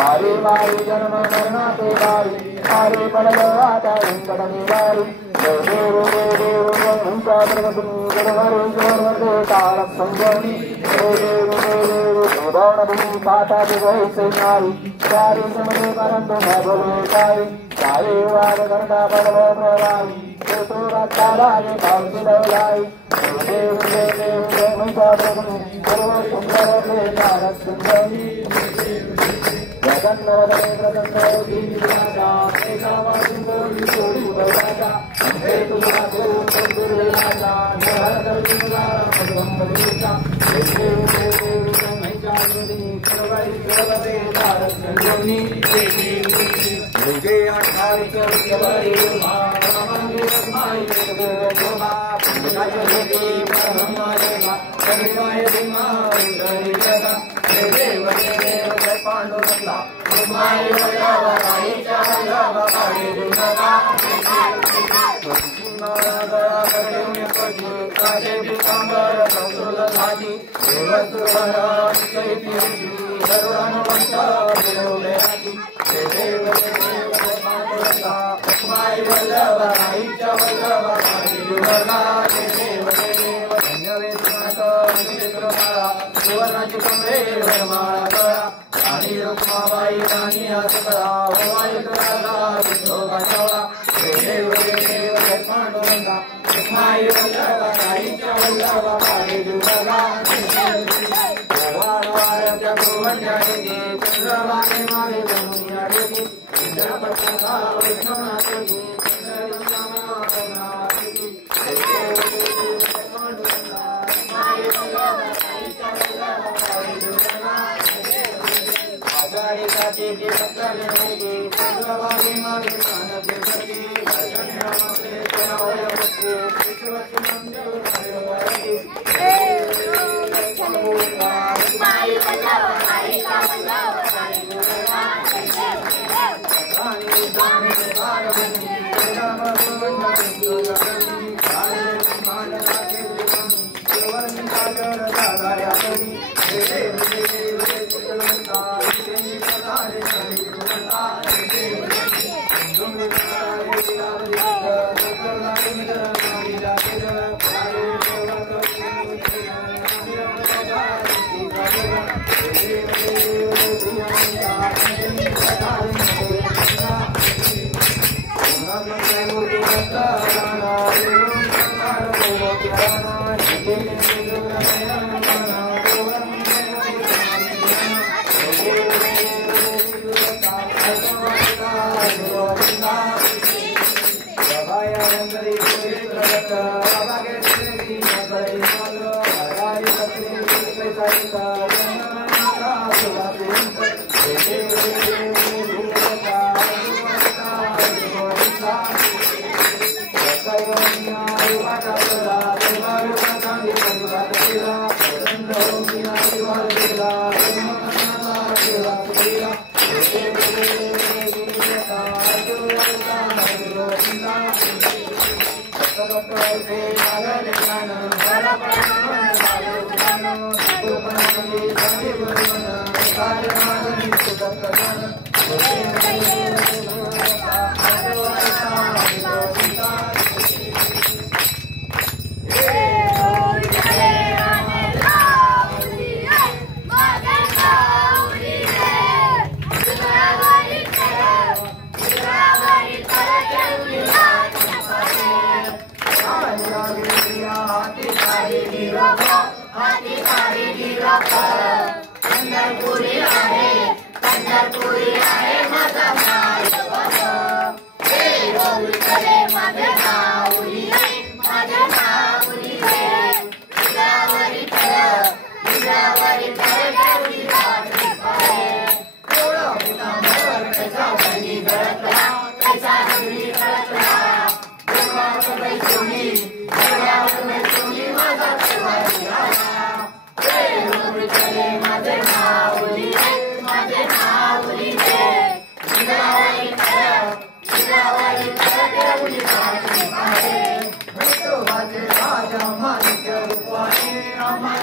वारी वारी जन्म मरणाचे वारी वारी पडलो आता व्यंकटने वारी देव देव देव ओंचा प्रगती गडवारी जोरवरदे तारक संजोनी देव देव देव देवणभूमी पाठाची वैसे नारी चारी समदे परंतु भगवे साई साई वाद करता पडलो प्रवारी तो राजालागे पावसी डवलाई देव देव देव ओंचा प्रगती सर्व सुंदर दे तारक संजोनी जगन्नाथ प्रसन्न दीनादा एकावासु कोटि कोटि बलादा हे तुला गुरु गुरु राजा नर दुर्गा ब्रह्मदेवता हे मैं जागृति करवाई करवे भारत संजोनी मुझे 28 केवरी मामंगे माई गोबा राजगति परमारे मा कविवाय दिमा उदरी जगा देव देव पांडुरंगा माई वल्लभ राईच्या वल्लभ काळी दुर्गा नारायण करुण्य पती काजे पितांबर संतुल धाजी देवसुर चैती सर्वानुवंत मिळवले राजी देव देव पांडुरंगा माई वल्लभ राईच्या वल्लभ काळी दुर्गा देव देव धन्यवेदनाथ चित्रमाळा सुवर्णाची कमळे वरमाळा गळा राणी रुक्माबाई राणी असकळा होवाई कराला विठोबा चवळा देव देव पांडुरंगा माई वल्लभ राईच्या वल्लभ काळी दुर्गा वारवारच्या गुरुवंड्याची चंद्रभागे मागे जमुन्याची इंद्रपत्नका विष्णुनाथी आषाढी काठीची भक्तजनाची चंद्रभागे मागे कानची सखी अर्जन्यामासे चरावयवस्ते विश्वस्ती मंदिर हरिवारी माई वल्लभ राईचा वल्लभ काळी दुर्गा राणी स्वामी पार्वती राम गोविंद काळे माननाचे सुवर्ण सागर दादाया करी देव देव चित्रलंका देवी पदारे करी दुर्गा देव देव Rama,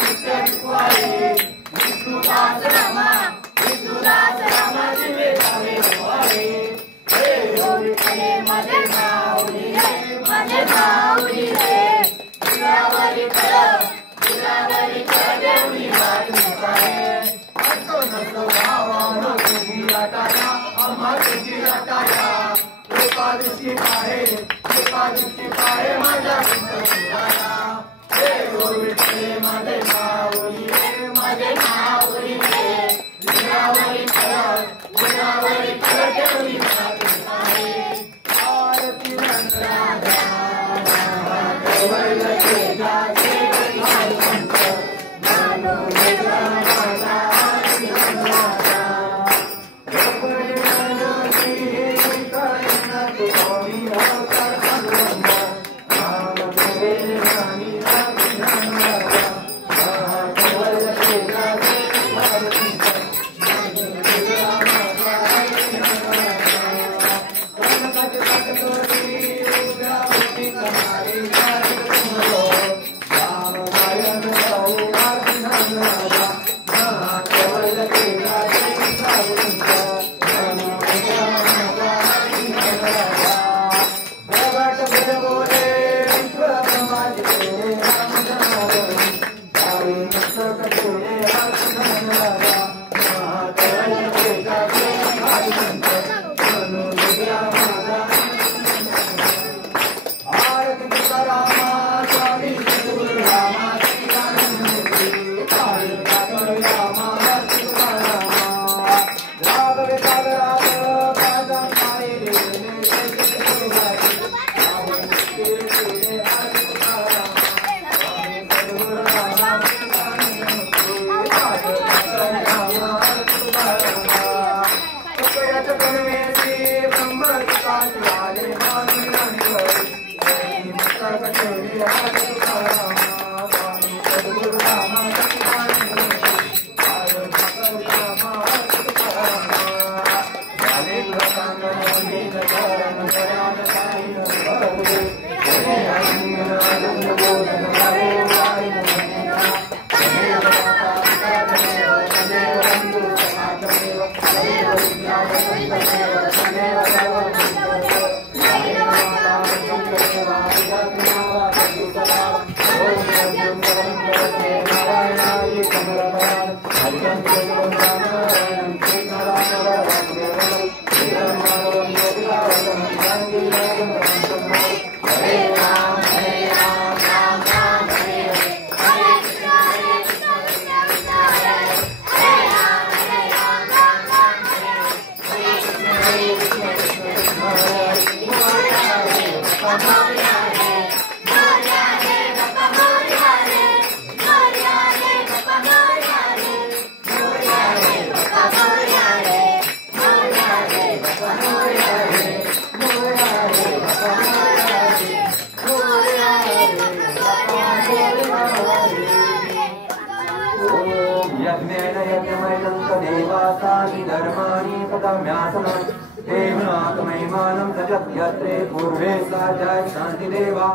पूर्वे साजाय शांति देवा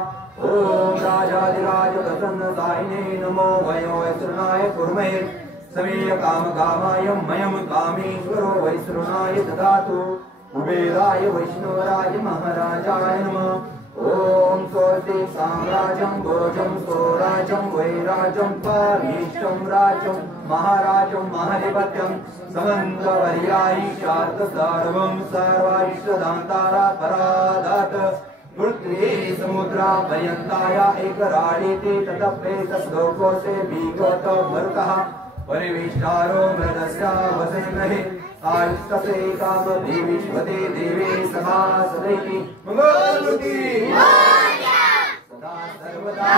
ओम राजाधिराज प्रसन्न साइने नमो वयो वैश्रणाय कुर्महे समेय काम कामाय मयम कामेश्वरो वैश्रणाय ददातु कुबेराय वैष्णवराय महाराजाय नमः ओम स्वस्ति साम्राज्यं भोजं स्वराज्यं वैराज्यं परमेष्टं राज्यं महाराजं महाधिपत्यं समन्तवर्यायि शार्थ सर्वं सर्वाइष्टदान्तारा परादात पृथ्वी समुद्रा पर्यन्ताया एकराडीति ततप्रे तस्लोको से बीगत मरुतः परिविष्टारो मृदस्या वसेमहि आयुष्टसे काम देवीश्वते देवी सभा सदैति मंगलमूर्ति सदा सर्वदा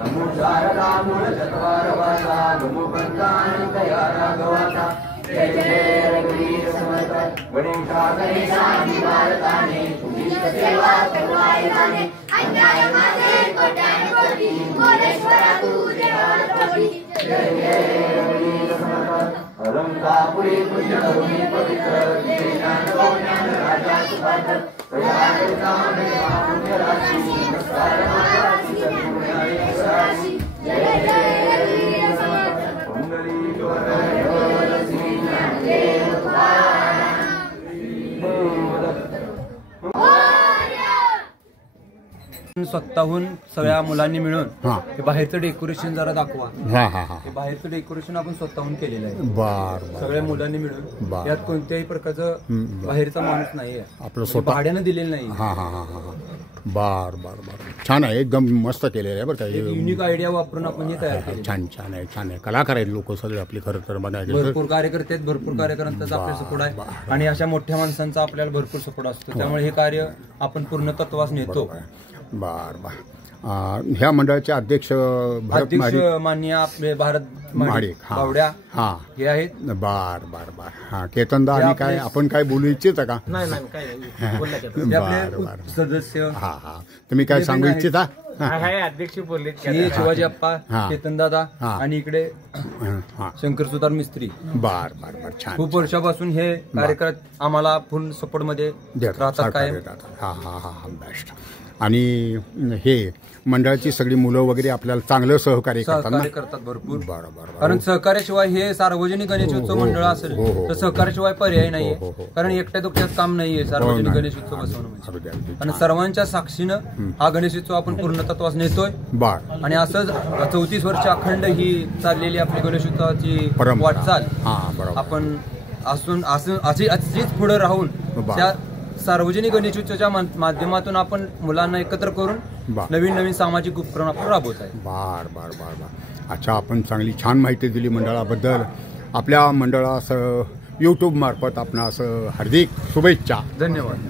नमो शारदा मूल चत्वार वासा नमो पंचानंदया राघवासा जय जय रघुवीर समर्थ गणेशा गणेशा भारताने तुझीच सेवा करवायलाने अन्याय माझे कोट्यान कोटी मोरेश्वरा तू देवाला कोटी अलंकापुरी पुण्यभूमी पवित्र ज्ञान राजा सुपात्र स्वतःहून सगळ्या मुलांनी मिळून हां ते बाहेरचं डेकोरेशन जरा दाखवा. हां हां हां ते बाहेरचं डेकोरेशन आपण स्वतःहून केलेलं आहे. बर बर सगळ्या मुलांनी मिळून बर. यात कोणत्याही प्रकारचं बाहेरचा माणूस नाहीये, आपलं स्वतः भाड्यानं दिलेलं नाही. हां हां हां हां बर बर बर छान आहे एकदम मस्त केलेलं आहे बरं का युनिक आयडिया वापरून आपण हे तयार केले. छान छान आहे छान आहे कलाकार आहेत लोक सगळे आपले खरं तर बघायला भरपूर कार्यकर्ते आहेत, भरपूर कार्यकर्त्यांचा आपला सपोर्ट आहे आणि अशा मोठ्या माणसांचा आपल्याला भरपूर सपोर्ट असतो. त्यामुळे हे कार्य आपण पूर्ण तत्वास नेतो. बर बर ह्या मंडळाचे अध्यक्ष भरत अध्यक्ष महाडिक माननीय आपले भारत महाडिक बावड्या हां हे आहेत. बर बर बर हां केतनदा आणि काय आपण काय बोलू इच्छिता का हे बर आपले बर सदस्य हां हां तुम्ही काय सांगू इच्छिता अध्यक्ष बोलले श्री शिवाजी अप्पा, हा. केतन दादा हा. आणि इकडे हां शंकर सुतार मिस्त्री. बर बर बर छान खूप वर्षापासून हे कार्यकर्ते आम्हाला फुल सपोर्ट मध्ये देतात राहतात सहकार्य कायम. देतात. हां हां हां हां बेस्ट आणि हे मंडळाची सगळी मुलं वगैरे आपल्याला चांगलं सहकार्य करतात ना सहकार्य करतात भरपूर. बरं बरं कारण सहकार्याशिवाय हे सार्वजनिक गणेशोत्सव मंडळ असेल तर सहकार्याशिवाय पर्याय नाहीये. कारण एकट्या दुकट्यात काम नाहीये सार्वजनिक गणेशोत्सव बसवणं म्हणजे. अगदी अगदी आणि सर्वांच्या साक्षीनं हा गणेशोत्सव आपण पूर्णतत्वास नेतोय. बर आणि असंच 34 वर्ष अखंड ही चाललेली आपली गणेशोत्सवाची परंपरा. वाटचाल हां बरोबर आपण अशीच पुढे राहून बरं. त्या सार्वजनिक गणेशोत्सवाच्या माध्यमातून आपण मुलांना एकत्र करून बरं. नवीन नवीन सामाजिक उपक्रम आपण राबवत आहे. बर बर बर बर अच्छा आपण चांगली छान माहिती दिली मंडळाबद्दल. आपल्या मंडळास यूट्यूब मार्फत आपणास हार्दिक शुभेच्छा. धन्यवाद.